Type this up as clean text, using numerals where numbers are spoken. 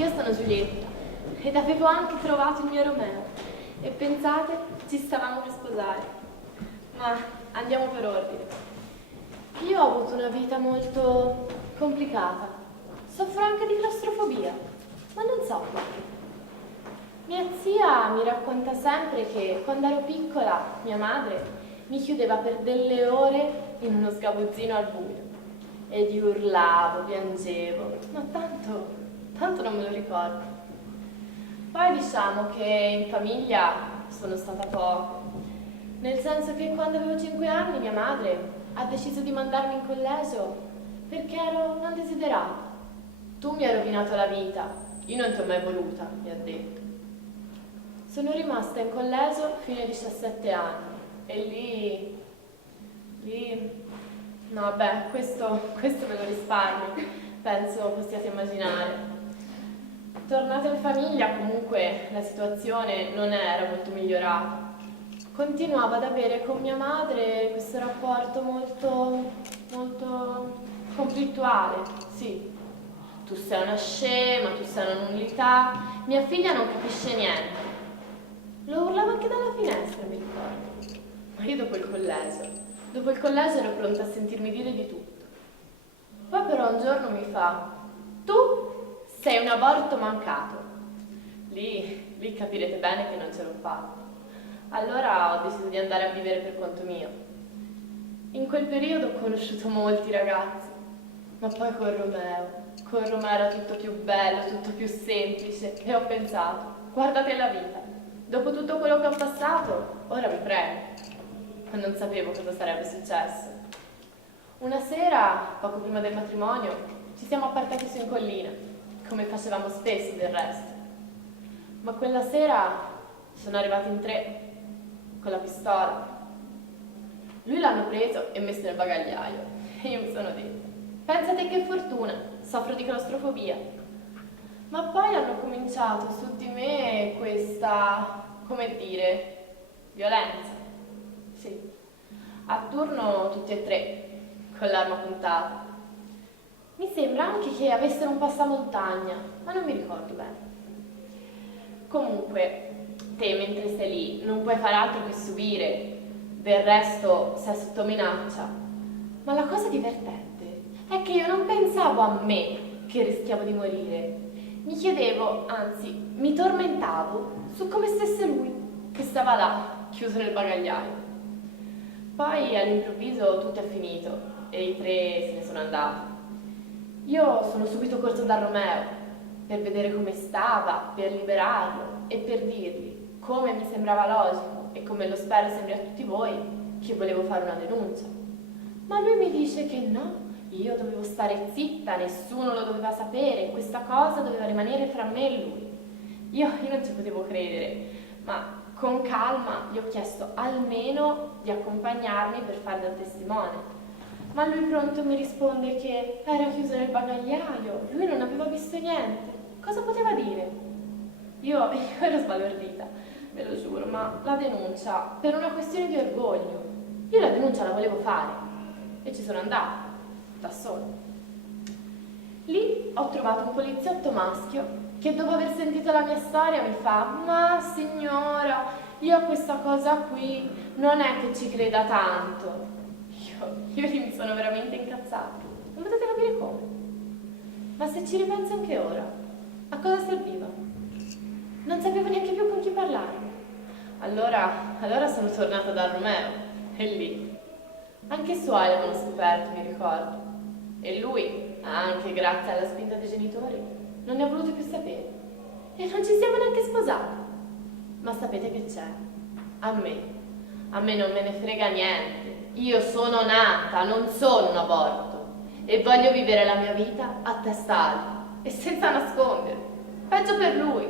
io sono Giulietta ed avevo anche trovato il mio Romeo e pensate, ci stavamo per sposare. Ma andiamo per ordine. Io ho avuto una vita molto complicata. Soffro anche di claustrofobia, ma non so perché. Mia zia mi racconta sempre che quando ero piccola mia madre mi chiudeva per delle ore in uno sgabuzzino al buio ed io urlavo, piangevo, ma tanto non me lo ricordo. Poi diciamo che in famiglia sono stata poco, nel senso che quando avevo 5 anni mia madre ha deciso di mandarmi in collegio perché ero non desiderata. Tu mi hai rovinato la vita, io non ti ho mai voluta, mi ha detto. Sono rimasta in collegio fino ai 17 anni e no vabbè, questo me lo risparmio, penso possiate immaginare. Tornata in famiglia comunque la situazione non era molto migliorata. Continuavo ad avere con mia madre questo rapporto molto conflittuale, sì. Tu sei una scema, tu sei una nullità, mia figlia non capisce niente. Lo urlavo anche dalla finestra, mi ricordo. Ma io dopo il collegio ero pronta a sentirmi dire di tutto. Poi però un giorno mi fa, tu sei un aborto mancato. Lì capirete bene che non ce l'ho fatta. Allora ho deciso di andare a vivere per conto mio. In quel periodo ho conosciuto molti ragazzi, ma poi con Romeo era tutto più bello, tutto più semplice e ho pensato, guardate la vita, dopo tutto quello che ho passato, ora mi premo. Ma non sapevo cosa sarebbe successo. Una sera, poco prima del matrimonio, ci siamo appartati su in collina, come facevamo spesso del resto. Ma quella sera sono arrivati in 3 con la pistola. Lui l'hanno preso e messo nel bagagliaio e io mi sono detta, pensate che fortuna, soffro di claustrofobia. Ma poi hanno cominciato su di me questa, come dire, violenza. Sì, a turno tutti e 3, con l'arma puntata. Mi sembra anche che avessero un passamontagna, ma non mi ricordo bene. Comunque, te mentre sei lì non puoi fare altro che subire, del resto sei sotto minaccia. Ma la cosa divertente è che io non pensavo a me che rischiavo di morire. Mi chiedevo, anzi, mi tormentavo su come stesse lui, che stava là, chiuso nel bagagliaio. Poi all'improvviso tutto è finito e i 3 se ne sono andati. Io sono subito corso da Romeo per vedere come stava, per liberarlo e per dirgli, come mi sembrava logico e come lo spero sembri a tutti voi, che volevo fare una denuncia. Ma lui mi dice che no, io dovevo stare zitta, nessuno lo doveva sapere, questa cosa doveva rimanere fra me e lui. Io non ci potevo credere, ma con calma gli ho chiesto almeno di accompagnarmi per fare da testimone. Ma lui pronto mi risponde che era chiuso nel bagagliaio, lui non aveva visto niente. Cosa poteva dire? Io ero sbalordita, ve lo giuro, ma la denuncia, per una questione di orgoglio, io la denuncia la volevo fare e ci sono andata, da sola. Lì ho trovato un poliziotto maschio che dopo aver sentito la mia storia mi fa, ma signora, io a questa cosa qui non è che ci creda tanto. Io lì mi sono veramente incazzata, non potete capire come. Ma se ci ripenso anche ora, a cosa serviva? Non sapevo neanche più con chi parlare. Allora sono tornata da Romeo, e lì. Anche i suoi l'avevano scoperto, mi ricordo. E lui, anche grazie alla spinta dei genitori, non ne ha voluto più sapere. E non ci siamo neanche sposati. Ma sapete che c'è? A me non me ne frega niente. Io sono nata, non sono un aborto. E voglio vivere la mia vita a testa alta e senza nascondere. Peggio per lui.